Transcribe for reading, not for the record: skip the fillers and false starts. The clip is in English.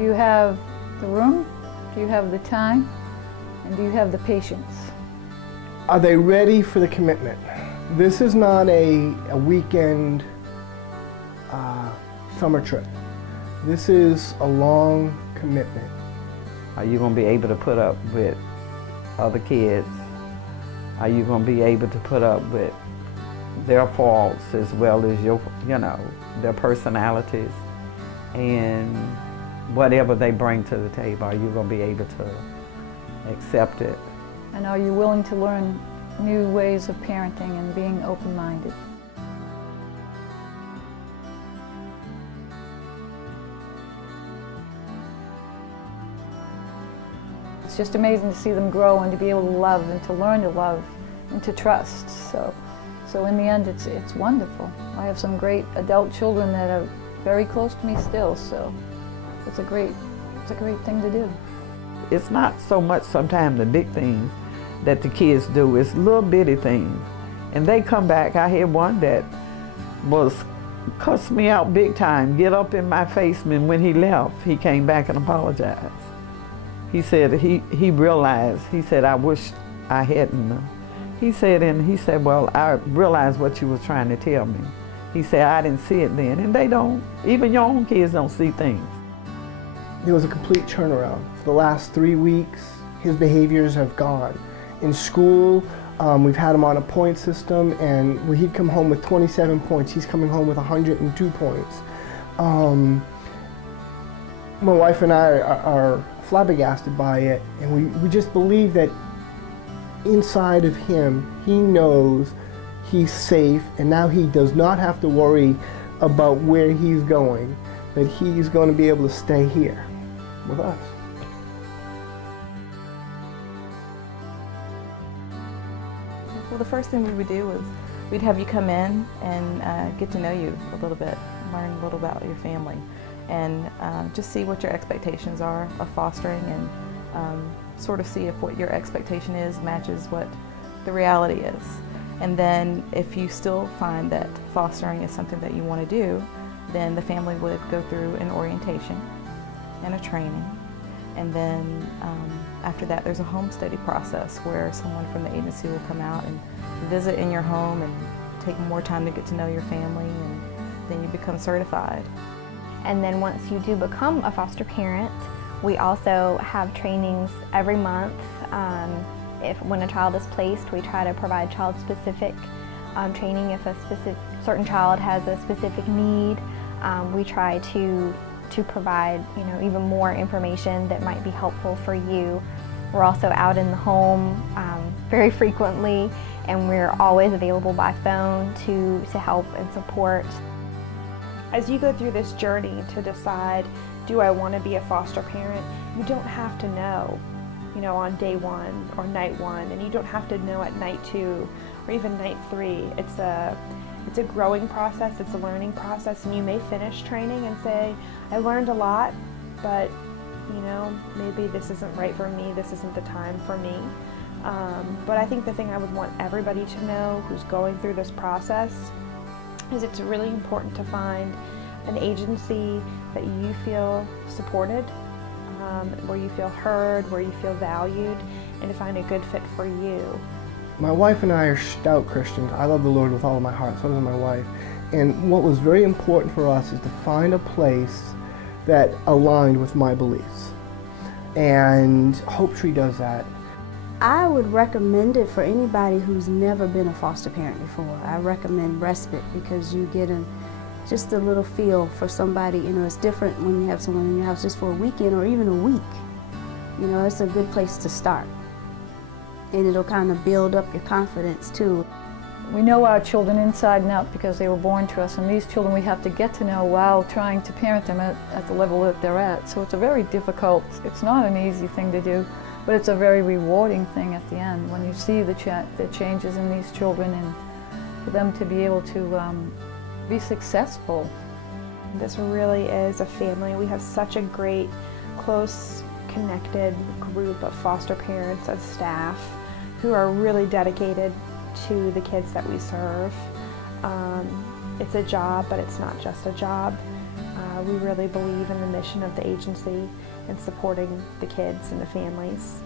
Do you have the room? Do you have the time? And do you have the patience? Are they ready for the commitment? This is not a weekend summer trip. This is a long commitment. Are you going to be able to put up with other kids? Are you going to be able to put up with their faults as well as your, their personalities and whatever they bring to the table? Are you going to be able to accept it? And are you willing to learn new ways of parenting and being open-minded? It's just amazing to see them grow and to be able to love and to learn to love and to trust. So in the end, it's wonderful. I have some great adult children that are very close to me still, so it's a great thing to do. It's not so much sometimes the big things that the kids do, it's little bitty things. And they come back. I had one that was cussed me out big time, get up in my face, and when he left, he came back and apologized. He said he realized, he said, I wish I hadn't. He said, well, I realized what you was trying to tell me. He said, I didn't see it then. And they don't, even your own kids don't see things. There was a complete turnaround. For the last 3 weeks, his behaviors have gone. In school, we've had him on a point system, and where he'd come home with 27 points, he's coming home with 102 points. My wife and I are flabbergasted by it, and we just believe that inside of him, he knows he's safe, and now he does not have to worry about where he's going, that he's going to be able to stay here with us. Well, the first thing we would do is we'd have you come in and get to know you a little bit, learn a little about your family, and just see what your expectations are of fostering, and sort of see if what your expectation is matches what the reality is. And then if you still find that fostering is something that you want to do, then the family would go through an orientation and a training. And then after that, there's a home study process where someone from the agency will come out and visit in your home and take more time to get to know your family, and then you become certified. And then once you do become a foster parent, we also have trainings every month. When a child is placed, we try to provide child-specific training. If a certain child has a specific need, we try to provide even more information that might be helpful for you. We're also out in the home very frequently, and we're always available by phone to help and support. As you go through this journey to decide, do I want to be a foster parent, you don't have to know, on day 1 or night 1, and you don't have to know at night 2 or even night 3. It's a growing process, it's a learning process, and you may finish training and say, I learned a lot, but maybe this isn't right for me, this isn't the time for me. But I think the thing I would want everybody to know who's going through this process is it's really important to find an agency that you feel supported, where you feel heard, where you feel valued, and to find a good fit for you. My wife and I are stout Christians. I love the Lord with all of my heart, so does my wife. And what was very important for us is to find a place that aligned with my beliefs. And HopeTree does that. I would recommend it for anybody who's never been a foster parent before. I recommend respite because you get just a little feel for somebody. It's different when you have someone in your house just for a weekend or even a week. It's a good place to start. And it'll kind of build up your confidence too. We know our children inside and out because they were born to us, and these children we have to get to know while trying to parent them at the level that they're at. So it's a very difficult, it's not an easy thing to do, but it's a very rewarding thing at the end when you see the changes in these children, and for them to be able to be successful. This really is a family. We have such a great, close, connected group of foster parents and staff who are really dedicated to the kids that we serve. It's a job, but it's not just a job. We really believe in the mission of the agency and supporting the kids and the families.